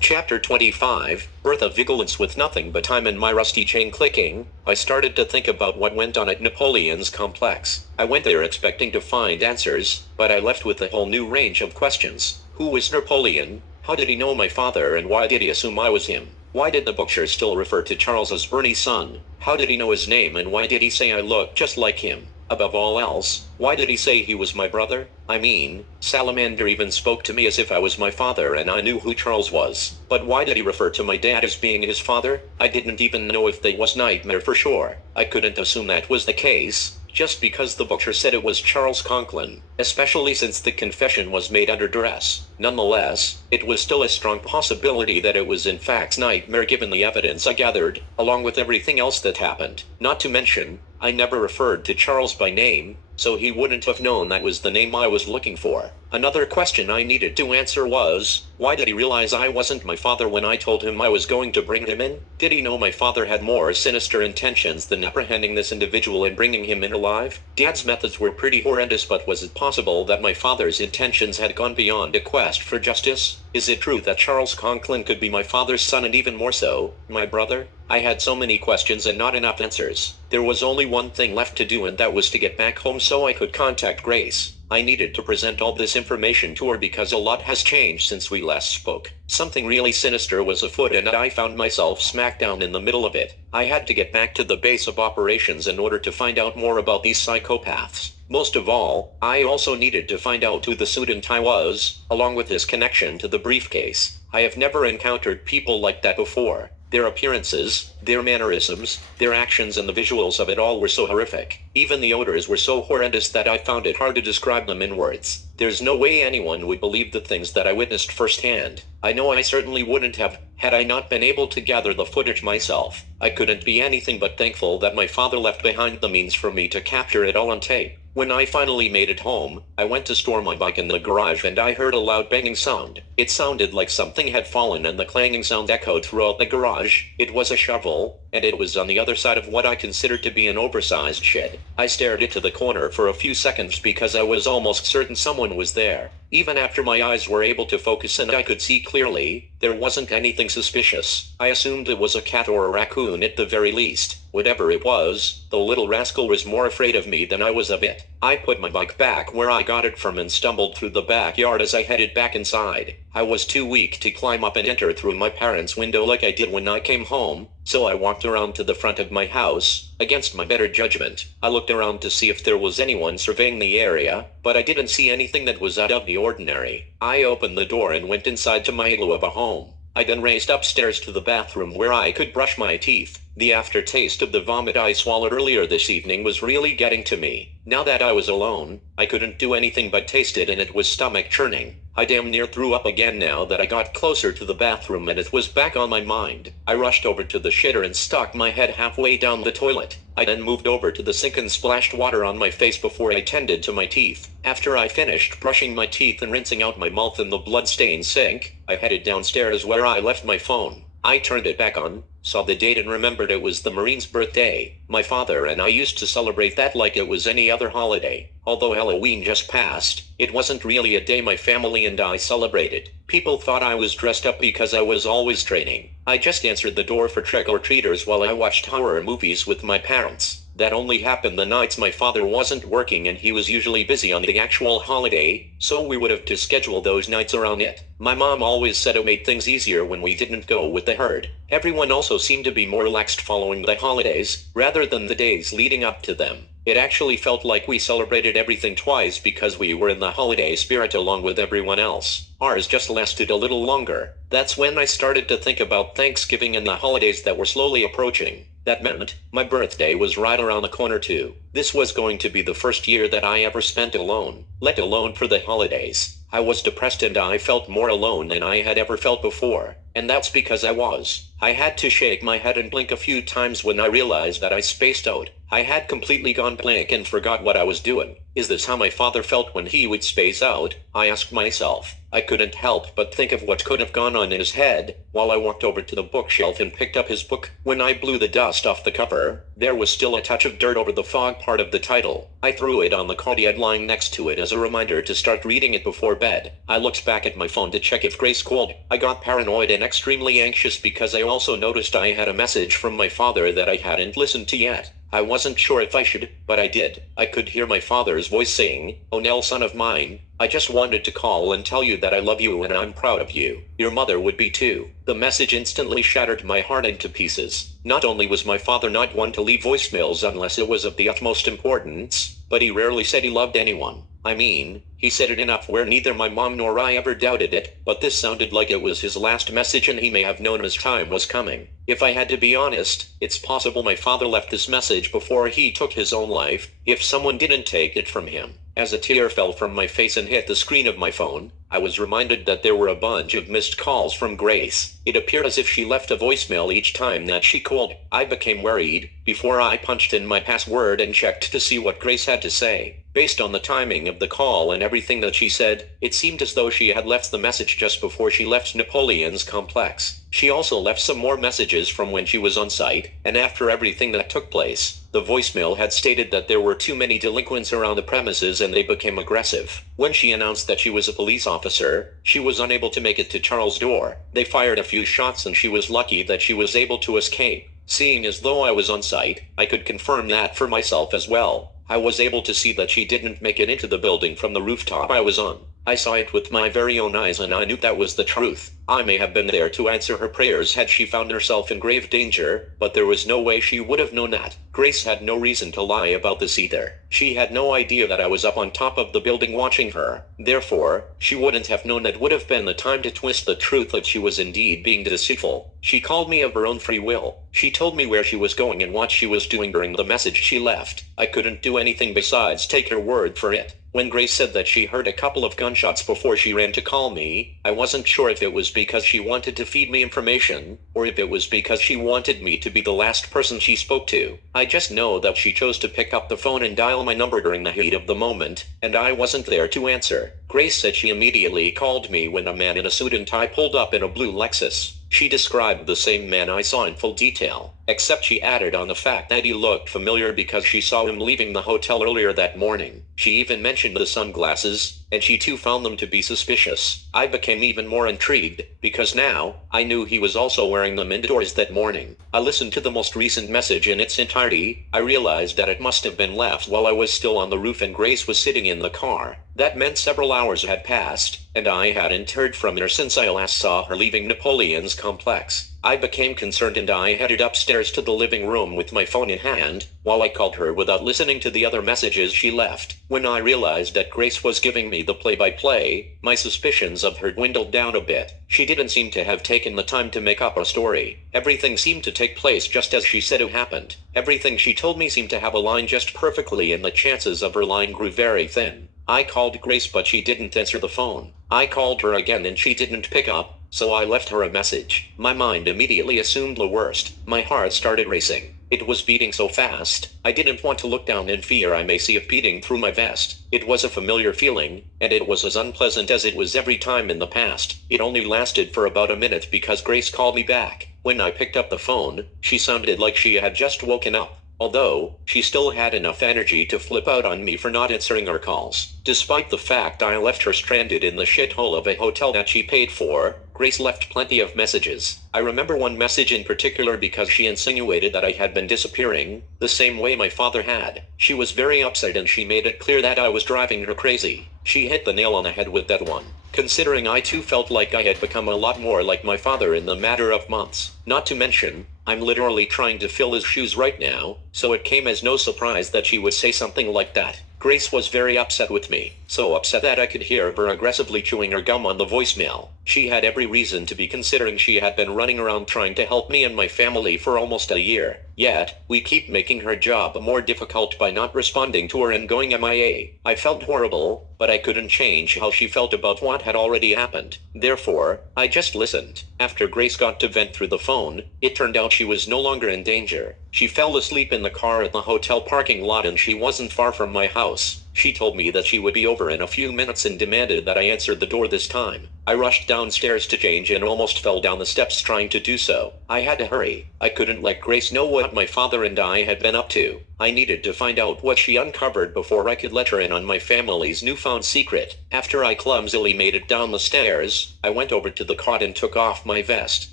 Chapter 25, Birth of Vigilance. With nothing but time and my rusty chain clicking, I started to think about what went on at Napoleon's complex. I went there expecting to find answers, but I left with a whole new range of questions. Who was Napoleon? How did he know my father, and why did he assume I was him? Why did the butcher still refer to Charles as Bernie's son? How did he know his name, and why did he say I looked just like him? Above all else, why did he say he was my brother? I mean, Salamander even spoke to me as if I was my father and I knew who Charles was. But why did he refer to my dad as being his father? I didn't even know if they was Nightmare for sure. I couldn't assume that was the case, just because the butcher said it was Charles Conklin, especially since the confession was made under duress. Nonetheless, it was still a strong possibility that it was in fact Nightmare given the evidence I gathered, along with everything else that happened. Not to mention, I never referred to Charles by name, so he wouldn't have known that was the name I was looking for. Another question I needed to answer was, why did he realize I wasn't my father when I told him I was going to bring him in? Did he know my father had more sinister intentions than apprehending this individual and bringing him in alive? Dad's methods were pretty horrendous, but was it possible that my father's intentions had gone beyond a quest for justice? Is it true that Charles Conklin could be my father's son, and even more so, my brother? I had so many questions and not enough answers. There was only one thing left to do, and that was to get back home so I could contact Grace. I needed to present all this information to her because a lot has changed since we last spoke. Something really sinister was afoot, and I found myself smack down in the middle of it. I had to get back to the base of operations in order to find out more about these psychopaths. Most of all, I also needed to find out who the student I was, along with his connection to the briefcase. I have never encountered people like that before. Their appearances, their mannerisms, their actions, and the visuals of it all were so horrific. Even the odors were so horrendous that I found it hard to describe them in words. There's no way anyone would believe the things that I witnessed firsthand. I know I certainly wouldn't have, had I not been able to gather the footage myself. I couldn't be anything but thankful that my father left behind the means for me to capture it all on tape. When I finally made it home, I went to store my bike in the garage and I heard a loud banging sound. It sounded like something had fallen, and the clanging sound echoed throughout the garage. It was a shovel, and it was on the other side of what I considered to be an oversized shed. I stared into the corner for a few seconds because I was almost certain someone was there. Even after my eyes were able to focus and I could see clearly, there wasn't anything suspicious. I assumed it was a cat or a raccoon at the very least. Whatever it was, the little rascal was more afraid of me than I was of it. I put my bike back where I got it from and stumbled through the backyard as I headed back inside. I was too weak to climb up and enter through my parents' window like I did when I came home, so I walked around to the front of my house. Against my better judgment, I looked around to see if there was anyone surveying the area, but I didn't see anything that was out of the ordinary. I opened the door and went inside to my igloo of a home. I then raced upstairs to the bathroom where I could brush my teeth. The aftertaste of the vomit I swallowed earlier this evening was really getting to me. Now that I was alone, I couldn't do anything but taste it, and it was stomach churning. I damn near threw up again now that I got closer to the bathroom and it was back on my mind. I rushed over to the shitter and stuck my head halfway down the toilet. I then moved over to the sink and splashed water on my face before I tended to my teeth. After I finished brushing my teeth and rinsing out my mouth in the blood-stained sink, I headed downstairs where I left my phone. I turned it back on, saw the date, and remembered it was the Marine's birthday. My father and I used to celebrate that like it was any other holiday. Although Halloween just passed, it wasn't really a day my family and I celebrated. People thought I was dressed up because I was always training. I just answered the door for trick-or-treaters while I watched horror movies with my parents. That only happened the nights my father wasn't working, and he was usually busy on the actual holiday, so we would have to schedule those nights around it. My mom always said it made things easier when we didn't go with the herd. Everyone also seemed to be more relaxed following the holidays, rather than the days leading up to them. It actually felt like we celebrated everything twice because we were in the holiday spirit along with everyone else. Ours just lasted a little longer. That's when I started to think about Thanksgiving and the holidays that were slowly approaching. That meant my birthday was right around the corner too. This was going to be the first year that I ever spent alone, let alone for the holidays. I was depressed and I felt more alone than I had ever felt before, and that's because I was. I had to shake my head and blink a few times when I realized that I spaced out. I had completely gone blank and forgot what I was doing. Is this how my father felt when he would space out? I asked myself. I couldn't help but think of what could have gone on in his head, while I walked over to the bookshelf and picked up his book. When I blew the dust off the cover, there was still a touch of dirt over the fog part of the title. I threw it on the cardiad lying next to it as a reminder to start reading it before bed. I looked back at my phone to check if Grace called. I got paranoid and extremely anxious because I also noticed I had a message from my father that I hadn't listened to yet. I wasn't sure if I should, but I did. I could hear my father's voice saying, "Oh Nell, son of mine, I just wanted to call and tell you that I love you and I'm proud of you. Your mother would be too." The message instantly shattered my heart into pieces. Not only was my father not one to leave voicemails unless it was of the utmost importance, but he rarely said he loved anyone. I mean, he said it enough where neither my mom nor I ever doubted it, but this sounded like it was his last message and he may have known his time was coming. If I had to be honest, it's possible my father left this message before he took his own life, if someone didn't take it from him. As a tear fell from my face and hit the screen of my phone, I was reminded that there were a bunch of missed calls from Grace. It appeared as if she left a voicemail each time that she called. I became worried. Before I punched in my password and checked to see what Grace had to say. Based on the timing of the call and everything that she said, it seemed as though she had left the message just before she left Napoleon's complex. She also left some more messages from when she was on site, and after everything that took place, the voicemail had stated that there were too many delinquents around the premises and they became aggressive. When she announced that she was a police officer, she was unable to make it to Charles' door. They fired a few shots and she was lucky that she was able to escape. Seeing as though I was on site, I could confirm that for myself as well. I was able to see that she didn't make it into the building from the rooftop I was on. I saw it with my very own eyes and I knew that was the truth. I may have been there to answer her prayers had she found herself in grave danger, but there was no way she would have known that. Grace had no reason to lie about this either. She had no idea that I was up on top of the building watching her. Therefore, she wouldn't have known it would have been the time to twist the truth if she was indeed being deceitful. She called me of her own free will. She told me where she was going and what she was doing during the message she left. I couldn't do anything besides take her word for it. When Grace said that she heard a couple of gunshots before she ran to call me, I wasn't sure if it was because she wanted to feed me information, or if it was because she wanted me to be the last person she spoke to. I just know that she chose to pick up the phone and dial my number during the heat of the moment, and I wasn't there to answer. Grace said she immediately called me when a man in a suit and tie pulled up in a blue Lexus. She described the same man I saw in full detail, except she added on the fact that he looked familiar because she saw him leaving the hotel earlier that morning. She even mentioned the sunglasses, and she too found them to be suspicious. I became even more intrigued, because now, I knew he was also wearing them indoors that morning. I listened to the most recent message in its entirety. I realized that it must have been left while I was still on the roof and Grace was sitting in the car. That meant several hours had passed, and I hadn't heard from her since I last saw her leaving Napoleon's complex. I became concerned and I headed upstairs to the living room with my phone in hand, while I called her without listening to the other messages she left. When I realized that Grace was giving me the play-by-play, my suspicions of her dwindled down a bit. She didn't seem to have taken the time to make up a story. Everything seemed to take place just as she said it happened. Everything she told me seemed to have aligned just perfectly and the chances of her lying grew very thin. I called Grace but she didn't answer the phone. I called her again and she didn't pick up, so I left her a message. My mind immediately assumed the worst. My heart started racing. It was beating so fast, I didn't want to look down in fear I may see it beating through my vest. It was a familiar feeling, and it was as unpleasant as it was every time in the past. It only lasted for about a minute because Grace called me back. When I picked up the phone, she sounded like she had just woken up. Although, she still had enough energy to flip out on me for not answering her calls. Despite the fact I left her stranded in the shithole of a hotel that she paid for, Grace left plenty of messages. I remember one message in particular because she insinuated that I had been disappearing, the same way my father had. She was very upset and she made it clear that I was driving her crazy. She hit the nail on the head with that one. Considering I too felt like I had become a lot more like my father in the matter of months. Not to mention, I'm literally trying to fill his shoes right now, so it came as no surprise that she would say something like that. Grace was very upset with me, so upset that I could hear her aggressively chewing her gum on the voicemail. She had every reason to be, considering she had been running around trying to help me and my family for almost a year. Yet, we keep making her job more difficult by not responding to her and going MIA. I felt horrible, but I couldn't change how she felt about what had already happened. Therefore, I just listened. After Grace got to vent through the phone, it turned out she was no longer in danger. She fell asleep in the car at the hotel parking lot and she wasn't far from my house. She told me that she would be over in a few minutes and demanded that I answer the door this time. I rushed downstairs to change and almost fell down the steps trying to do so. I had to hurry. I couldn't let Grace know what my father and I had been up to. I needed to find out what she uncovered before I could let her in on my family's newfound secret. After I clumsily made it down the stairs, I went over to the cot and took off my vest.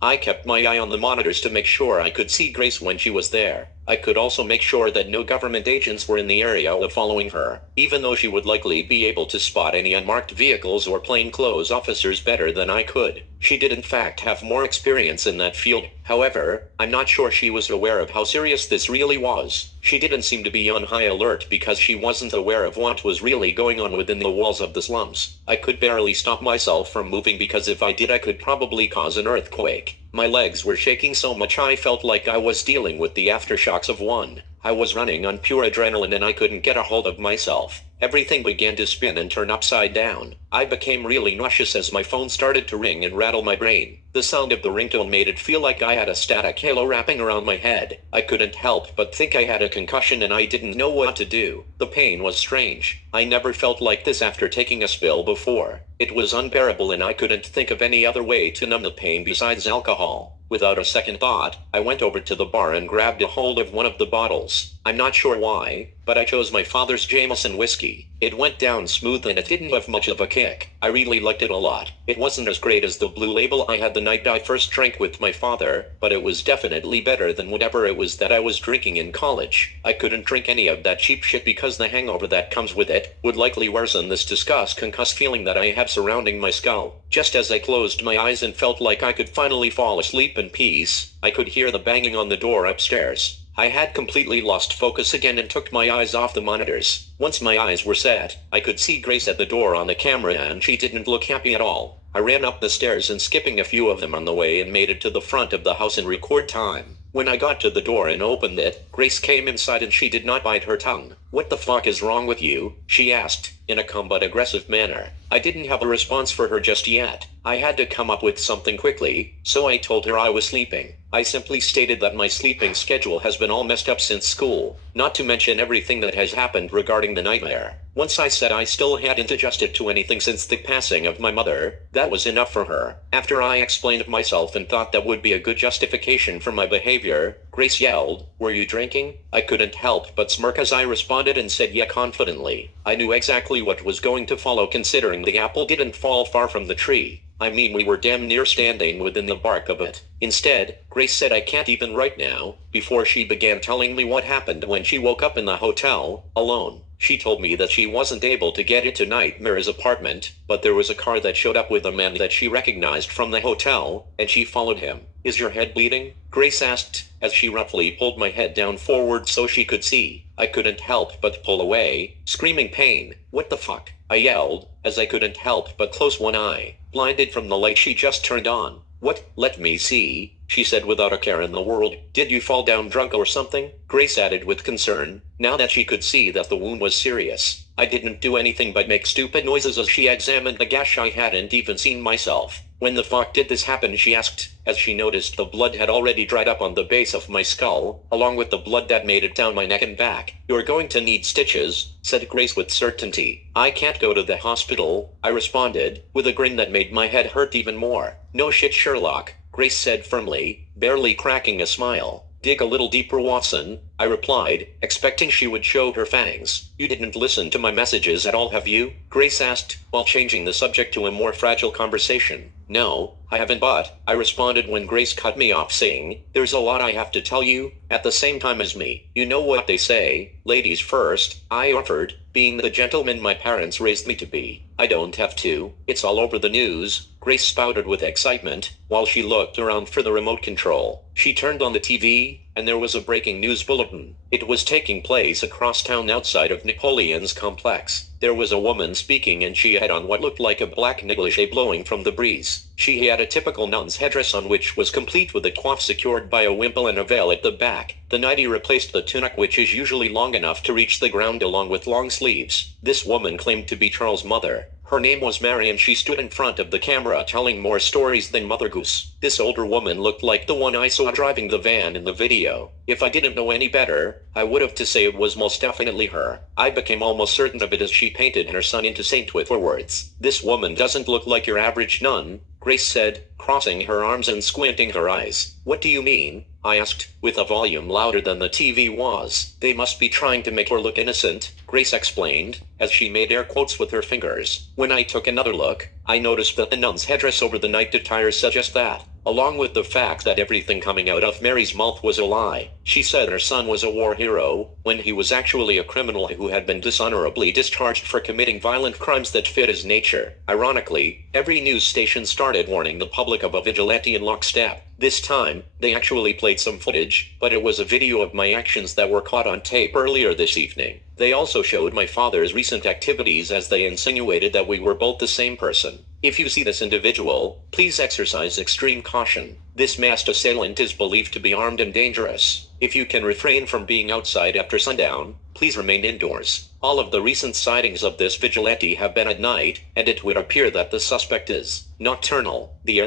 I kept my eye on the monitors to make sure I could see Grace when she was there. I could also make sure that no government agents were in the area or following her, even though she would likely be able to spot any unmarked vehicles or plainclothes officers better than I could. She did in fact have more experience in that field. However, I'm not sure she was aware of how serious this really was. She didn't seem to be on high alert because she wasn't aware of what was really going on within the walls of the slums. I could barely stop myself from moving because if I did I could probably cause an earthquake. My legs were shaking so much I felt like I was dealing with the aftershocks of one. I was running on pure adrenaline and I couldn't get a hold of myself. Everything began to spin and turn upside down. I became really nauseous as my phone started to ring and rattle my brain. The sound of the ringtone made it feel like I had a static halo wrapping around my head. I couldn't help but think I had a concussion and I didn't know what to do. The pain was strange. I never felt like this after taking a spill before. It was unbearable and I couldn't think of any other way to numb the pain besides alcohol. Without a second thought, I went over to the bar and grabbed a hold of one of the bottles. I'm not sure why, but I chose my father's Jameson whiskey. It went down smooth and it didn't have much of a kick. I really liked it a lot. It wasn't as great as the Blue Label I had the night I first drank with my father, but it was definitely better than whatever it was that I was drinking in college. I couldn't drink any of that cheap shit because the hangover that comes with it would likely worsen this concussed feeling that I have surrounding my skull. Just as I closed my eyes and felt like I could finally fall asleep in peace, I could hear the banging on the door upstairs. I had completely lost focus again and took my eyes off the monitors. Once my eyes were set, I could see Grace at the door on the camera and she didn't look happy at all. I ran up the stairs and skipping a few of them on the way and made it to the front of the house in record time. When I got to the door and opened it, Grace came inside and she did not bite her tongue. "What the fuck is wrong with you?" she asked, in a calm but aggressive manner. I didn't have a response for her just yet. I had to come up with something quickly, so I told her I was sleeping. I simply stated that my sleeping schedule has been all messed up since school, not to mention everything that has happened regarding the nightmare. Once I said I still hadn't adjusted to anything since the passing of my mother, that was enough for her. After I explained myself and thought that would be a good justification for my behavior, Grace yelled, "Were you drinking?" I couldn't help but smirk as I responded and said yeah confidently. I knew exactly what was going to follow considering the apple didn't fall far from the tree. I mean, we were damn near standing within the bark of it. Instead, Grace said I can't even right now, before she began telling me what happened when she woke up in the hotel, alone. She told me that she wasn't able to get into Nightmare's apartment, but there was a car that showed up with a man that she recognized from the hotel, and she followed him. "Is your head bleeding?" Grace asked, as she roughly pulled my head down forward so she could see. I couldn't help but pull away, screaming pain. "What the fuck?" I yelled, as I couldn't help but close one eye, blinded from the light she just turned on. "What? Let me see," she said without a care in the world. "Did you fall down drunk or something?" Grace added with concern, now that she could see that the wound was serious. I didn't do anything but make stupid noises as she examined the gash I hadn't even seen myself. "When the fuck did this happen?" she asked, as she noticed the blood had already dried up on the base of my skull, along with the blood that made it down my neck and back. "You're going to need stitches," said Grace with certainty. "I can't go to the hospital," I responded, with a grin that made my head hurt even more. "No shit, Sherlock," Grace said firmly, barely cracking a smile. "Dig a little deeper, Watson," I replied, expecting she would show her fangs. "You didn't listen to my messages at all, have you?" Grace asked, while changing the subject to a more fragile conversation. "No, I haven't, but," I responded when Grace cut me off saying, "There's a lot I have to tell you," at the same time as me. "You know what they say, ladies first," I offered, being the gentleman my parents raised me to be. "I don't have to, it's all over the news," Grace spouted with excitement, while she looked around for the remote control. She turned on the TV, and there was a breaking news bulletin. It was taking place across town outside of Napoleon's complex. There was a woman speaking and she had on what looked like a black negligee blowing from the breeze. She had a typical nun's headdress on, which was complete with a coif secured by a wimple and a veil at the back. The nightie replaced the tunic, which is usually long enough to reach the ground, along with long sleeves. This woman claimed to be Charles' mother. Her name was Mary, and she stood in front of the camera telling more stories than Mother Goose. This older woman looked like the one I saw driving the van in the video. If I didn't know any better, I would have to say it was most definitely her. I became almost certain of it as she painted her son into saint with her words. "This woman doesn't look like your average nun," Grace said, crossing her arms and squinting her eyes. "What do you mean?" I asked, with a volume louder than the TV was. "They must be trying to make her look innocent," Grace explained, as she made air quotes with her fingers. When I took another look, I noticed that the nun's headdress over the night attire suggests that, along with the fact that everything coming out of Mary's mouth was a lie. She said her son was a war hero, when he was actually a criminal who had been dishonorably discharged for committing violent crimes that fit his nature. Ironically, every news station started warning the public of a vigilante in lockstep. This time, they actually played some footage, but it was a video of my actions that were caught on tape earlier this evening. They also showed my father's recent activities, as they insinuated that we were both the same person. If you see this individual, please exercise extreme caution. This masked assailant is believed to be armed and dangerous. If you can refrain from being outside after sundown, please remain indoors. All of the recent sightings of this vigilante have been at night, and it would appear that the suspect is nocturnal. The